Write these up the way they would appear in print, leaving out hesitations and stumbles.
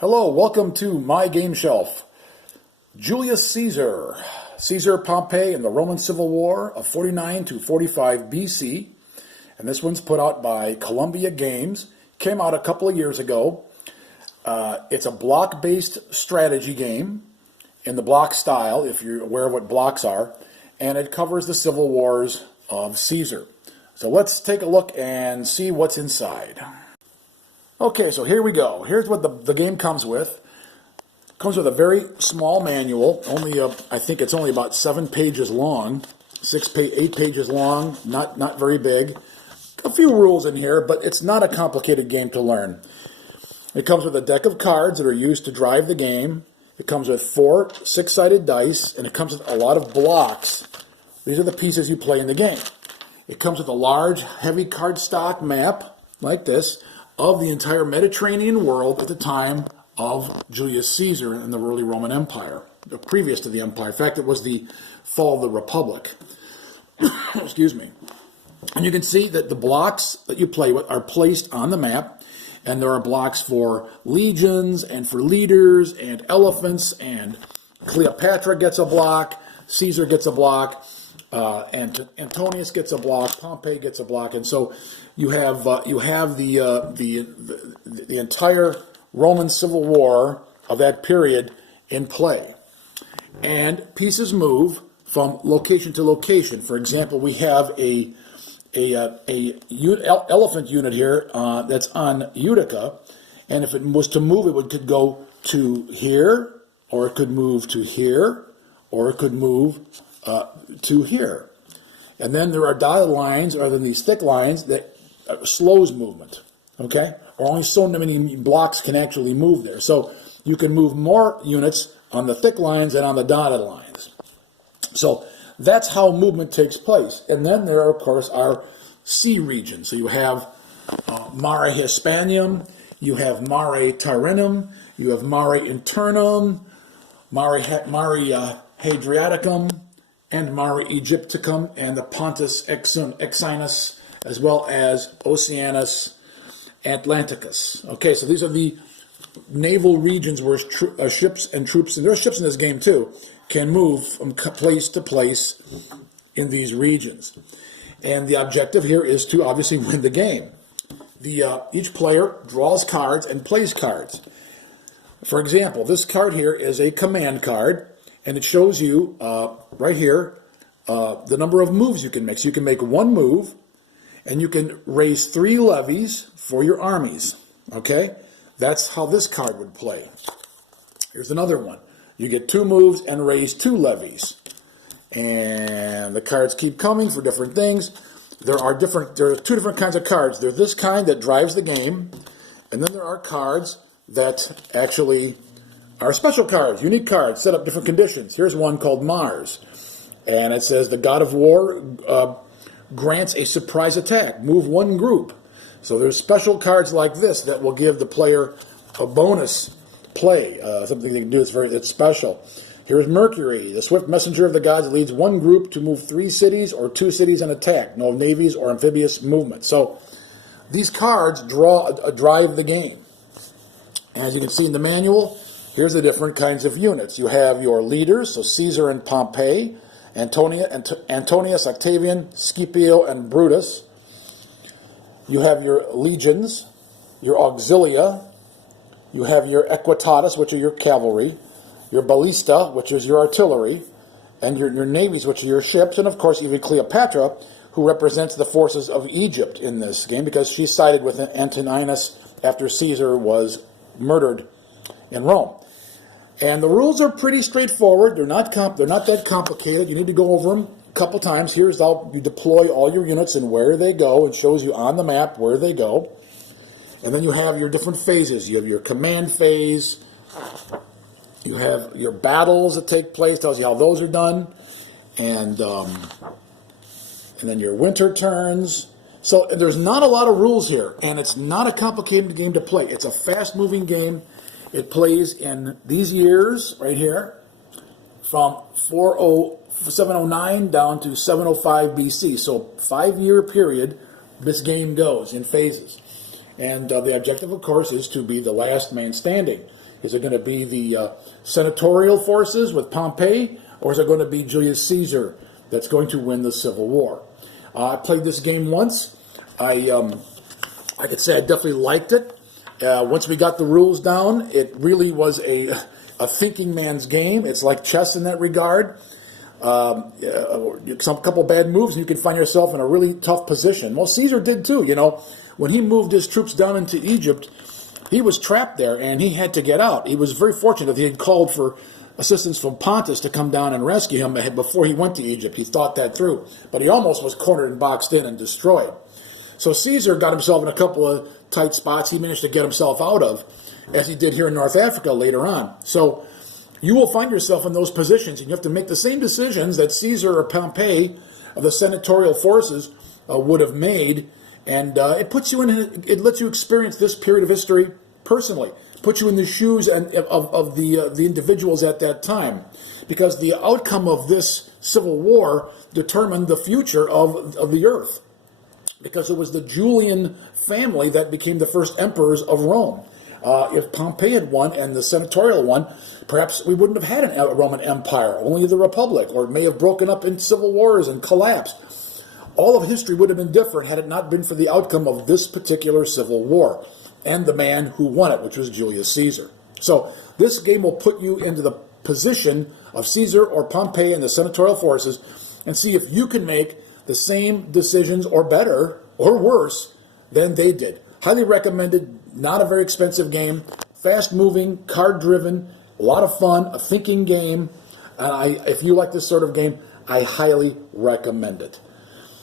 Hello, welcome to my game shelf. Julius Caesar, Caesar, Pompey, and the Roman Civil War of 49 to 45 BC. And this one's put out by Columbia Games. Came out a couple of years ago. It's a block-based strategy game in the block style, if you're aware of what blocks are. And it covers the civil wars of Caesar. So let's take a look and see what's inside. Okay, so here we go. Here's what the game comes with. It comes with a very small manual. I think it's only about 7 pages long, 8 pages long. Not very big. A few rules in here, but it's not a complicated game to learn. It comes with a deck of cards that are used to drive the game. It comes with 4 6-sided dice, and it comes with a lot of blocks. These are the pieces you play in the game. It comes with a large, heavy cardstock map, like this, of the entire Mediterranean world at the time of Julius Caesar and the early Roman Empire, previous to the empire. In fact, it was the fall of the Republic. Excuse me. And you can see that the blocks that you play with are placed on the map, and there are blocks for legions and for leaders and elephants, and Cleopatra gets a block, Caesar gets a block, and Antonius gets a block, Pompey gets a block, and so you have the entire Roman Civil War of that period in play, and pieces move from location to location. For example, we have a elephant unit here that's on Utica, and if it was to move, it could go to here, or it could move to here, or it could move to here. And then there are dotted lines, or then these thick lines that slows movement, okay? Or only so many blocks can actually move there. So you can move more units on the thick lines than on the dotted lines. So that's how movement takes place. And then there, of course, are sea regions. So you have Mare Hispanium, you have Mare Tyrrhenum, you have Mare Internum, Mare Hadriaticum, and Mare Aegypticum, and the Pontus Exinus, as well as Oceanus Atlanticus. Okay, so these are the naval regions where ships and troops, and there are ships in this game too, can move from place to place in these regions. And the objective here is to obviously win the game. Each player draws cards and plays cards. For example, this card here is a command card, and it shows you right here the number of moves you can make. So you can make 1 move, and you can raise 3 levies for your armies. Okay? That's how this card would play. Here's another one. You get 2 moves and raise 2 levies. And the cards keep coming for different things. There are 2 different kinds of cards. There's this kind that drives the game, and then there are cards that actually are special cards, unique cards, set up different conditions. Here's one called Mars, and it says the god of war grants a surprise attack. Move 1 group. So there's special cards like this that will give the player a bonus play, something they can do that's special. Here's Mercury, the swift messenger of the gods that leads 1 group to move 3 cities or 2 cities in attack. No navies or amphibious movement. So these cards drive the game. As you can see in the manual, here's the different kinds of units. You have your leaders, so Caesar and Pompey, Antonius, Octavian, Scipio, and Brutus. You have your legions, your auxilia. You have your equitatus, which are your cavalry, your ballista, which is your artillery, and your navies, which are your ships, and of course even Cleopatra, who represents the forces of Egypt in this game because she sided with Antoninus after Caesar was murdered in Rome. And the rules are pretty straightforward. They're not that complicated. You need to go over them a couple times. Here's how you deploy all your units and where they go. It shows you on the map where they go. And then you have your different phases. You have your command phase. You have your battles that take place. Tells you how those are done. And then your winter turns. So there's not a lot of rules here. And it's not a complicated game to play. It's a fast-moving game. It plays in these years right here from 709 down to 705 BC. So 5-year period, this game goes in phases. And the objective, of course, is to be the last man standing. Is it going to be the senatorial forces with Pompey, or is it going to be Julius Caesar that's going to win the Civil War? I played this game once. I could say I definitely liked it. Once we got the rules down, it really was a thinking man's game. It's like chess in that regard. Couple bad moves, and you can find yourself in a really tough position. Well, Caesar did too. When he moved his troops down into Egypt, he was trapped there, and he had to get out. He was very fortunate that he had called for assistance from Pontus to come down and rescue him before he went to Egypt. He thought that through, but he almost was cornered and boxed in and destroyed. So Caesar got himself in a couple of tight spots he managed to get himself out of, as he did here in North Africa later on. So you will find yourself in those positions, and you have to make the same decisions that Caesar or Pompey of the senatorial forces would have made, and it puts you in. It lets you experience this period of history personally. Puts you in the shoes of the individuals at that time, because the outcome of this civil war determined the future of the earth, because it was the Julian family that became the first emperors of Rome. If Pompey had won and the senatorial won, perhaps we wouldn't have had a Roman Empire, only the Republic, or it may have broken up in civil wars and collapsed. All of history would have been different had it not been for the outcome of this particular civil war and the man who won it, which was Julius Caesar. So this game will put you into the position of Caesar or Pompey and the senatorial forces and see if you can make the same decisions or better or worse than they did. Highly recommended. Not a very expensive game, fast-moving, card-driven, a lot of fun, a thinking game. If you like this sort of game, I highly recommend it.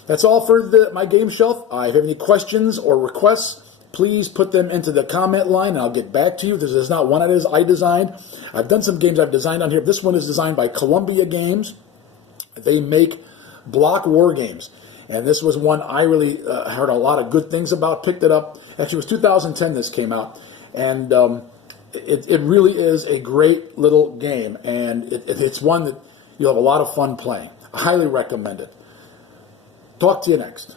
That's all for my game shelf. If you have any questions or requests, please put them into the comment line, and I'll get back to you. This is not one I designed. I've done some games I've designed on here. This one is designed by Columbia Games. They make block war games. And this was one I really heard a lot of good things about, picked it up. Actually, it was 2010 this came out. And it really is a great little game. And it's one that you'll have a lot of fun playing. I highly recommend it. Talk to you next.